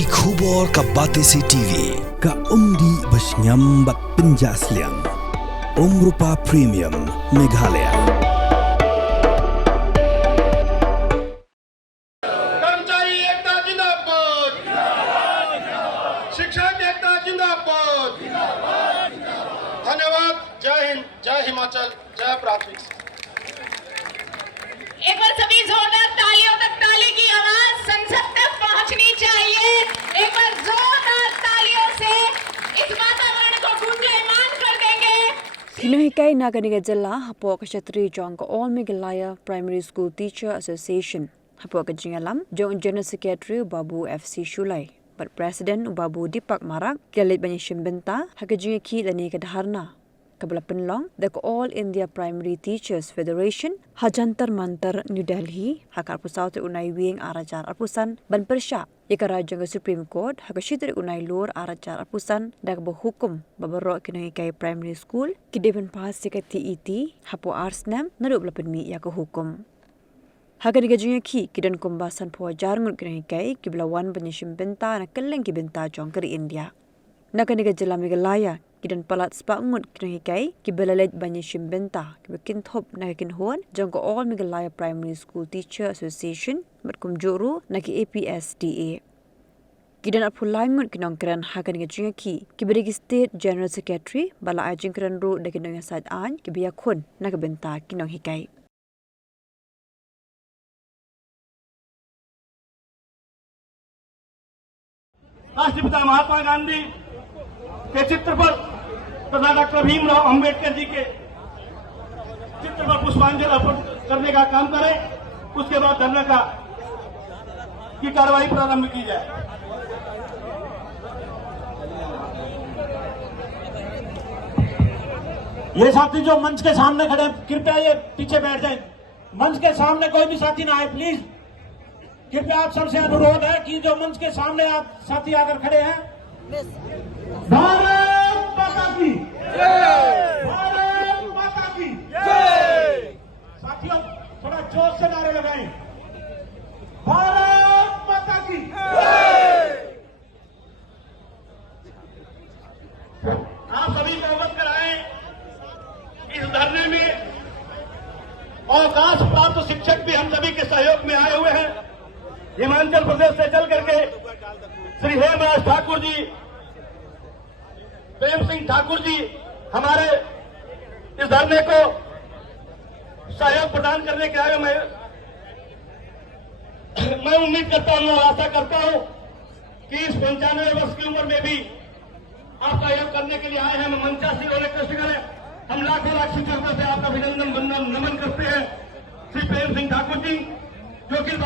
Ki khubor ka Batesi TV ka umdi basnyambak penjaslian Umrupa Premium Meghalaya. कर्मचारी एकता जिंदाबाद, शिक्षक एकता जिंदाबाद। धन्यवाद। जय हिंद, जय हिमाचल, जय प्राथमिक। एक बार सभी जोरदार तालियों तक ताली की आवाज संसद तक पहुंचनी चाहिए। एक बार जोरदार तालियों से इस वातावरण को गुंजायमान कर देंगे। Hinuhikai Naganiga Jilla Hapo Kashatri Jong All Meghalaya Primary School Teacher Association Hapo Kajingalam Jong General Secretary Babu FC Shulai but President Babu Dipak Marak Galit Banyashim Benta Hakajingi Dani Kadharna Kabla Penlong the All India Primary Teachers Federation Hajantar Mantar New Delhi Hakarpusau Unai Wing Arajar Apusan Ban Persha Ikarajang Supreme Court Hakashitri Unai Lor Arajar Apusan Dagbo Hukum Babaro Kinuhikai Primary School Kidevan Pas Sika TET Hapo Arsnam Narubla Penmi Yako Hukum Haganiga Ki Kidan Kumbasan Po Jarngun Kinuhikai Kiblawan Banyashim Benta Nakaleng Kibenta Jongkari India Naganiga Jilla Meghalaya Kidan palat spangut kinuhikai kibalalet Banyashim Benta kibakin thop nakakinhuan jangko All Meghalaya Primary School Teacher Association matkum juru naki APSDA. Kidan apulaingut kinongkran haganiga ki kibadigi State General Secretary bala ajingkran ru dakinong sad an kibiyakun nakabenta kinonghikai. राष्ट्रपिता महात्मा गांधी के चित्र पर तथा doctor Bhimrao Ambedkar ji के चित्र पर पुष्पांजलि अर्पण करने का काम करें। उसके बाद धरने की कार्रवाई प्रारंभ की जाए। ये साथी जो मंच के सामने खड़े हैं कृपया ये पीछे बैठ जाएं। मंच के सामने कोई भी साथी ना आए प्लीज। कृपया आप सबसे अनुरोध है कि जो मंच के सामने आप साथी आकर खड़े हैं। भारत माता की जय, भारत माता की जय। साथियों थोड़ा जोर से नारे लगाएं। भारत माता की जय। आप सभी को अवगत कराएं इस धरने में अवकाश प्राप्त शिक्षक भी हम सभी के सहयोग में आए हुए हैं। हिमाचल प्रदेश से चल करके श्री हेमराज ठाकुर जी, प्रेम सिंह ठाकुर जी हमारे इस धरने को सहयोग प्रदान करने के आए। मैं उम्मीद करता हूं और आशा करता हूं कि इस 95 वर्ष की उम्र में भी आप सहयोग करने के लिए आए हैं। मैं मंचासी और रिक्वेस्ट करें, हम लाखों लाख शिक्षकों से आपका अभिनंदन वंदन नमन करते हैं। श्री प्रेम सिंह ठाकुर जी जो कि